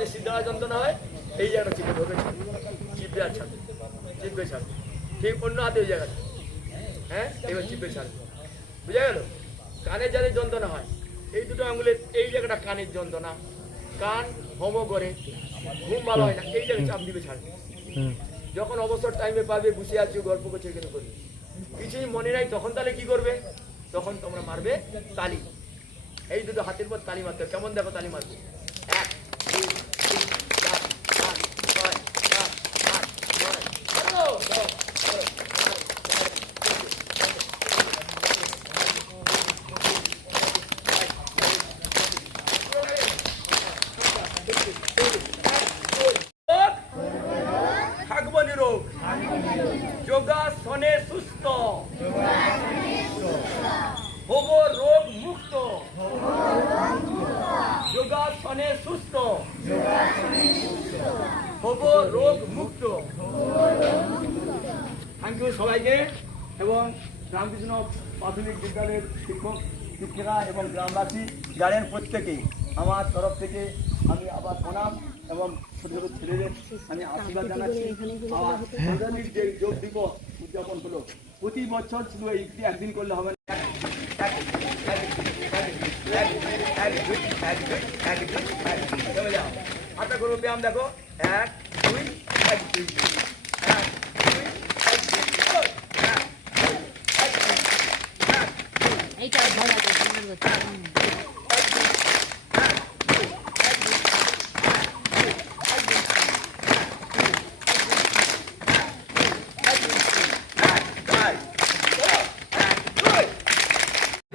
যে সিদ্ধারা যন্ত্রণা হয় এই জায়গাটা চিপে ধরবে, চিপে আর ছাড়বে, চিপে ছাড়বে, ঠিক অন্য হাতে ওই জায়গাটা। হ্যাঁ, এবার চিপে ছাড়বে, বুঝা গেল? কানের যাদের যন্ত্রণা হয় এই দুটো আঙুলের এই জায়গাটা কানের যন্ত্রণা, কান হম করে, ঘুম ভালো হয় না, এই জায়গায় চাপ দিবে ছাড়বে। যখন অবসর টাইমে পাবে, বসে আছো, গল্প করছে, এখানে করবে, কিছুই মনে নাই, তখন তাহলে কি করবে? তখন তোমরা মারবে তালি, এই দুটো হাতের পর তালি মারতে হবে। কেমন দেখো তালি মারবে? 1 2 3 4 5 6 7 8 9 থাকবো নিরোগ, যোগাসনে সুস্থ, হব রোগ মুক্ত, যোগাসনে সুস্থ, হব রোগ মুক্ত। থ্যাংক ইউ সবাইকে, এবং রামকৃষ্ণ প্রাথমিক বিদ্যালয়ের শিক্ষক শিক্ষিকা এবং গ্রামবাসী গার্ডিয়ান প্রত্যেকেই আমার তরফ থেকে আমি আবার প্রণাম এবং ছোট ছোট ছেলেদের আমি আশীর্বাদ জানাচ্ছি। আমার প্রধানিক যে যোগ দিবস উদযাপন হলো, প্রতি বছর শুধু এই একদিন করলে হবে না, হাতে করবো ব্যায়াম, দেখো 1 2 1 2 1 2 1 2 এইটা ভালো আছে সুন্দর কথা।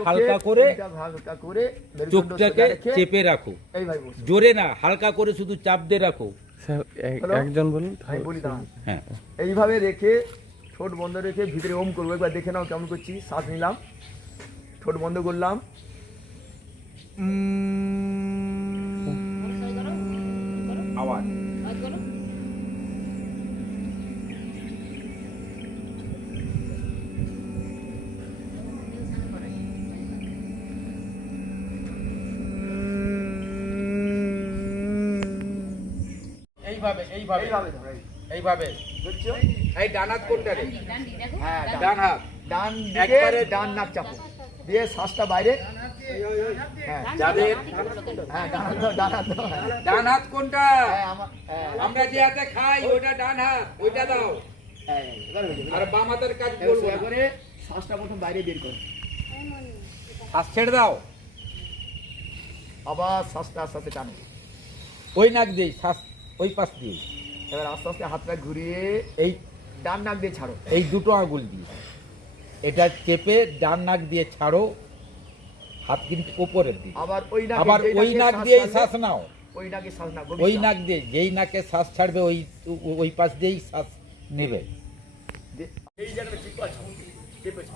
হালকা করে চোখটাকে চেপে রাখো, জোরে না, হালকা করে শুধু চাপ দিয়ে রাখো। একজন বলুন, হ্যাঁ, এইভাবে রেখে ঠোঁট বন্ধ রেখে ভিতরে ওম করবো। একবার দেখে নাও কেমন করছি। শ্বাস নিলাম, ঠোঁট বন্ধ করলাম, আওয়াজ এইভাবে এইভাবে এইভাবে। এই ডান হাত কোনটা রে? হ্যাঁ ডান হাত, ডান একবারে দিকে ডান নাক চাপো, দিয়ে শ্বাসটা বাইরে। হ্যাঁ যাদের হ্যাঁ, ডান হাত দাও, হ্যাঁ। ডান হাত কোনটা? হ্যাঁ, হ্যাঁ, আমরা যে হাতে খাই ওটা ডান হাত, ওইটা দাও। হ্যাঁ, এবার হয়ে যাবে। আর বাম হাতের কাজ এবার বলবো সোজা না। করে শ্বাসটা প্রথম বাইরে বের করো, শ্বাস ছেড়ে দাও, আবার শ্বাসটা আস্তে আস্তে টানো। ওই নাক দিয়ে শ্বাস, ওই পাশ দিয়ে। এবার আস্তে আস্তে হাতটা ঘুরিয়ে এই ডান নাক দিয়ে ছাড়ো। এই দুটো আঙুল দিয়ে এটা চেপে ডান নাক দিয়ে ছাড়ো, হাত কিন্তু উপরের দিকে। আবার ওই নাক, আবার ওই নাক দিয়ে শ্বাস নাও, ওই নাকে শ্বাস নাও, ওই নাক দিয়ে, যেই নাকে শ্বাস ছাড়বে ওই ওই পাশ দিয়েই শ্বাস নেবে। এই জায়গাটা ঠিক আছে, চেপেছো।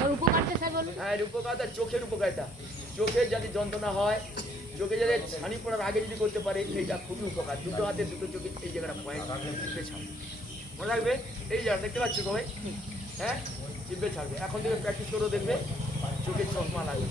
আর উপকারটা স্যার বলুন। হ্যাঁ, উপকারটা চোখের উপকারিতা, চোখের যদি যন্ত্রণা হয়, চোখে যদি ছানি পড়ার আগে যদি করতে পারে, এইটা খুবই উপকার। দুটো হাতে দুটো চোখে এই জায়গাটা পয়েন্ট চিপে ছাড়বে, মনে রাখবে। এই জায়গা দেখতে পাচ্ছ সবাই? হ্যাঁ, চিপে ছাড়বে। এখন থেকে প্র্যাকটিস করেও দেখবে চোখের চশমা লাগবে।